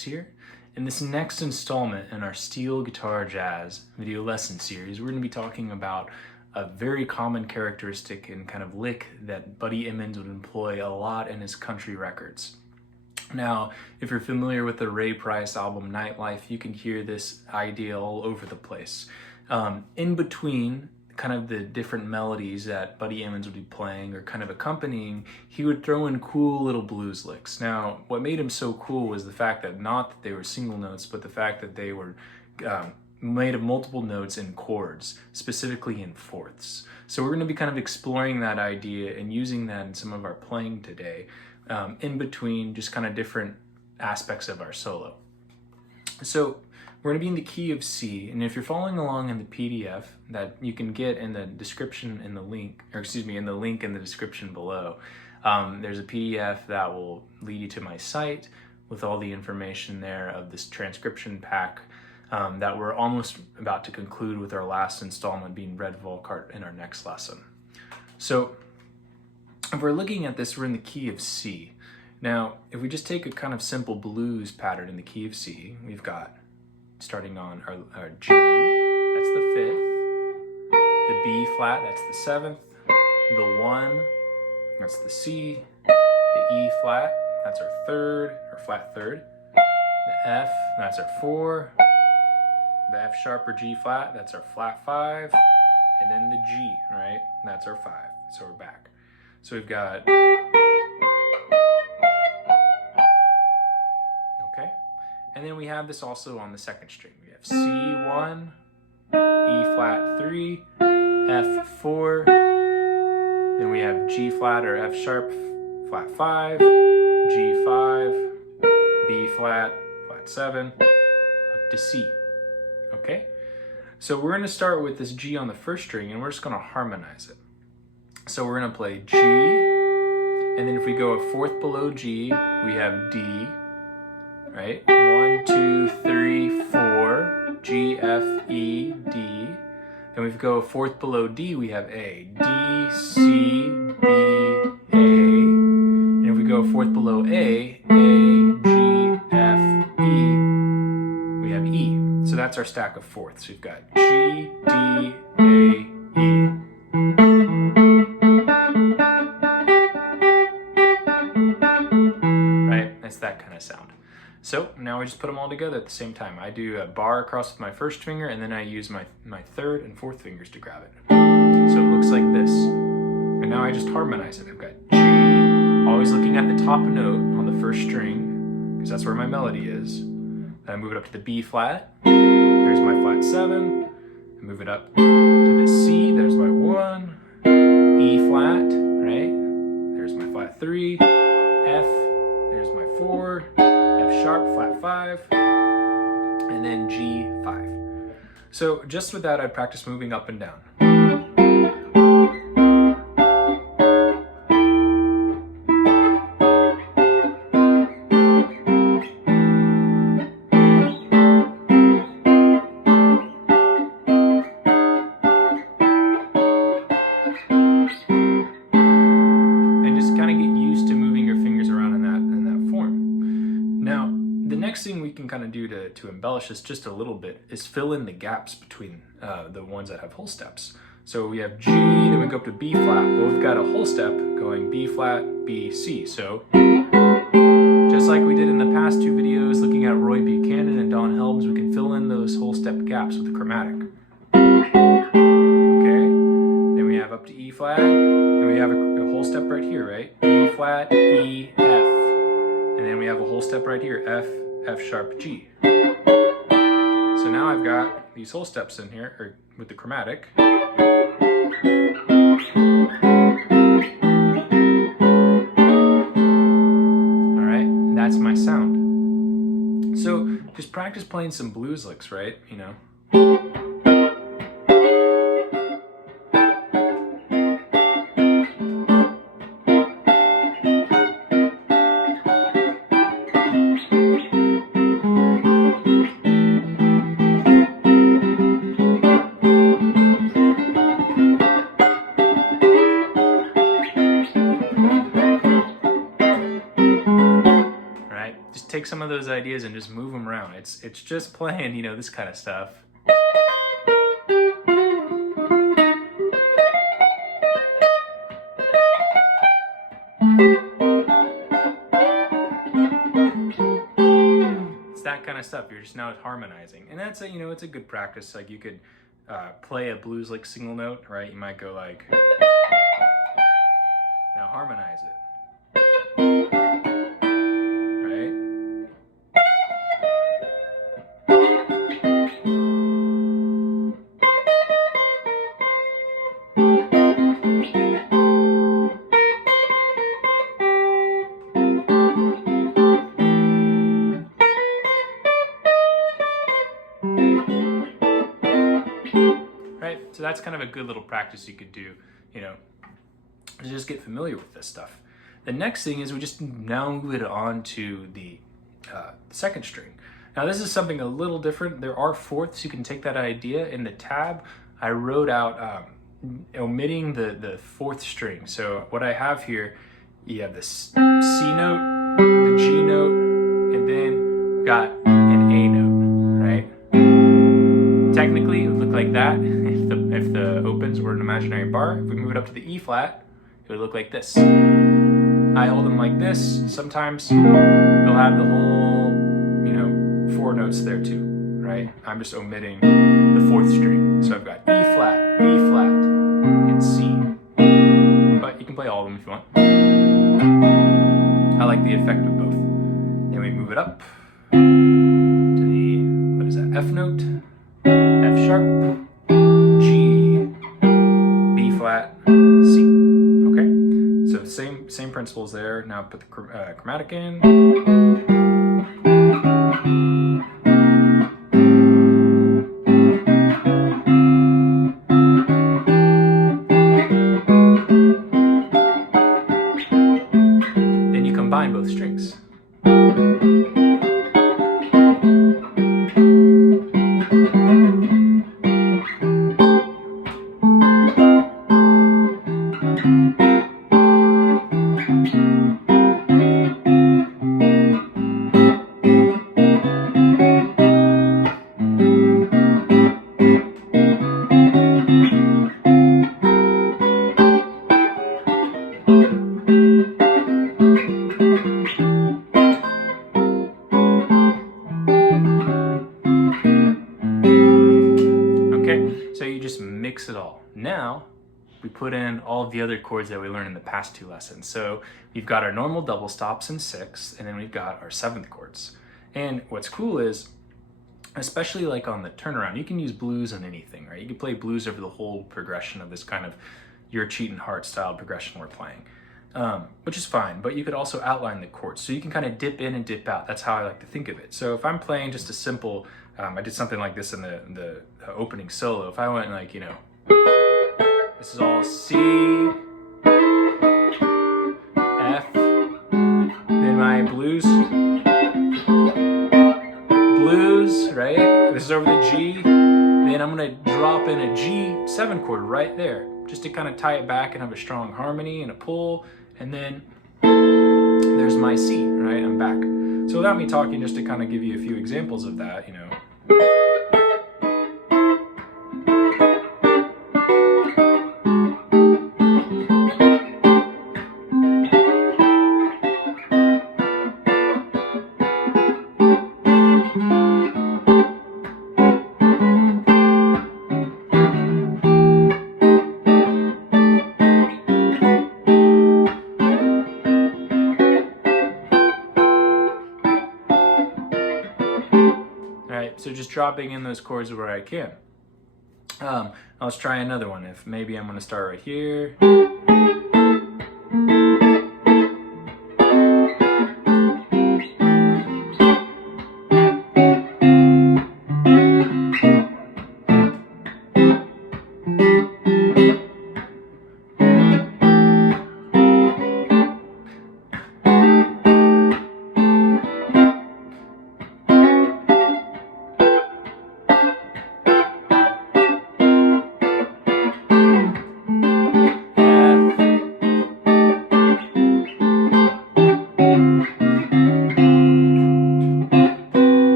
Emmons here. In this next installment in our Steel Guitar Jazz video lesson series, we're going to be talking about a very common characteristic and kind of lick that Buddy Emmons would employ a lot in his country records. Now, if you're familiar with the Ray Price album Nightlife, you can hear this idea all over the place. In between kind of the different melodies that Buddy Emmons would be playing or kind of accompanying, he would throw in cool little blues licks. Now, what made him so cool was the fact that not that they were single notes, but the fact that they were made of multiple notes in chords, specifically in fourths. So we're going to be kind of exploring that idea and using that in some of our playing today, in between just kind of different aspects of our solo. So we're going to be in the key of C, and if you're following along in the PDF that you can get in the description in the link, or excuse me, in the link in the description below, there's a PDF that will lead you to my site with all the information there of this transcription pack that we're almost about to conclude with our last installment being Redd Volkaert in our next lesson. So if we're looking at this, we're in the key of C. Now, if we just take a kind of simple blues pattern in the key of C, we've got starting on our G, that's the fifth, the B flat, that's the seventh, the 1, that's the C, the E flat, that's our third, or flat third, the F, that's our 4, the F sharp or G flat, that's our flat 5, and then the G, right, that's our 5, so we're back. So we've got, and then we have this also on the second string. We have C1, E flat 3, F4, then we have G flat or F sharp, flat 5, G5, B flat, flat 7, up to C. Okay? So we're going to start with this G on the first string and we're just going to harmonize it. So we're going to play G, and then if we go a fourth below G, we have D, right? 1, 2, 3, 4, G, F, E, D. Then we go a fourth below D, we have A, D, C, B, A. And if we go a fourth below A, G, F, E, we have E. So that's our stack of fourths. We've got G, D, A, E. Right? That's that kind of sound. So now we just put them all together at the same time. I do a bar across with my first finger and then I use my third and fourth fingers to grab it. So it looks like this. And now I just harmonize it. I've got G, always looking at the top note on the first string, because that's where my melody is. Then I move it up to the B flat. There's my flat 7. I move it up to the C. There's my 1. E flat, right? There's my flat 3. F, there's my 4. F sharp, flat 5, and then G5. So just with that, I'd practice moving up and down. And just kind of get used to moving your fingers around in that form. Now, the next thing we can kind of do to embellish this just a little bit is fill in the gaps between the ones that have whole steps. So we have G, then we go up to B flat. Well, we've got a whole step going B flat, B, C. So just like we did in the past two videos looking at Roy Buchanan and Don Helms, we can fill in those whole step gaps with a chromatic. Okay, then we have up to E flat, then we have a whole step right here, right? E flat, E, F. And then we have a whole step right here, F, F sharp, G. So now I've got these whole steps in here, or with the chromatic. All right, that's my sound. So just practice playing some blues licks, right? You know. take some of those ideas and just move them around. It's just playing, you know, this kind of stuff. It's that kind of stuff. You're just now harmonizing, and that's a, you know, it's a good practice. Like you could play a blues like single note, right? You might go like, now harmonize it. So that's kind of a good little practice you could do, you know, to just get familiar with this stuff. The next thing is we just now move it on to the second string. Now this is something a little different. There are fourths. You can take that idea. In the tab, I wrote out omitting the fourth string. So what I have here, you have the C note, the G note, and then we've got an A note, right? Technically, it would look like that if the opens were an imaginary bar. If we move it up to the E flat, it would look like this. I hold them like this. Sometimes you'll have the whole, you know, four notes there too, right? I'm just omitting the fourth string. So I've got E flat, and C. But you can play all of them if you want. I like the effect of both. Then we move it up to the, what is that, F note, F sharp, G, B flat, C. Okay, so same principles there. Now put the chromatic in. Then you combine both strings. So you just mix it all. Now we put in all of the other chords that we learned in the past two lessons. So we've got our normal double stops in sixth, and then we've got our seventh chords. And what's cool is, especially like on the turnaround, you can use blues on anything, right? You can play blues over the whole progression of this kind of You're Cheating Heart style progression we're playing, which is fine, but you could also outline the chords. So you can kind of dip in and dip out. That's how I like to think of it. So if I'm playing just a simple, I did something like this in the opening solo. If I went like, you know, this is all C, F, then my blues, right? This is over the G, then I'm gonna drop in a G7 chord right there, just to kind of tie it back and have a strong harmony and a pull, and then there's my C, right? I'm back. So without me talking, just to kind of give you a few examples of that, you know. So just dropping in those chords where I can. Let's try another one. If maybe I'm going to start right here.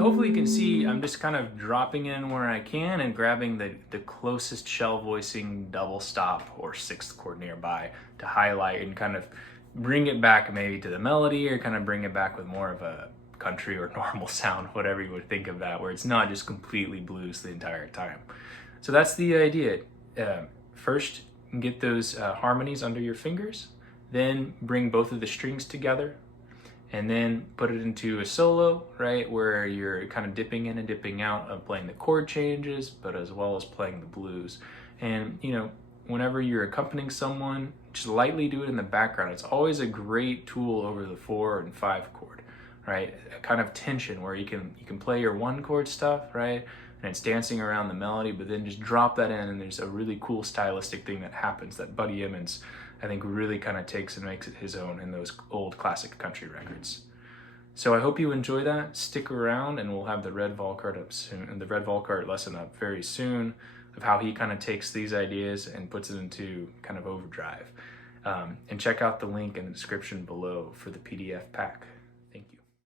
hopefully you can see I'm just kind of dropping in where I can and grabbing the closest shell voicing double stop or sixth chord nearby to highlight and kind of bring it back maybe to the melody, or kind of bring it back with more of a country or normal sound, whatever you would think of that, where it's not just completely blues the entire time. So that's the idea. First, get those harmonies under your fingers, then bring both of the strings together, and then put it into a solo, right, where you're kind of dipping in and dipping out of playing the chord changes, but as well as playing the blues. And, you know, whenever you're accompanying someone, just lightly do it in the background. It's always a great tool over the 4 and 5 chord, right? A kind of tension where you can play your 1 chord stuff, right, and it's dancing around the melody, but then just drop that in, and there's a really cool stylistic thing that happens that Buddy Emmons, I think, really kind of takes and makes it his own in those old classic country records. So I hope you enjoy that. Stick around, and we'll have the Redd Volkaert up soon, and the Redd Volkaert lesson up very soon, of how he kind of takes these ideas and puts it into kind of overdrive. And check out the link in the description below for the PDF pack.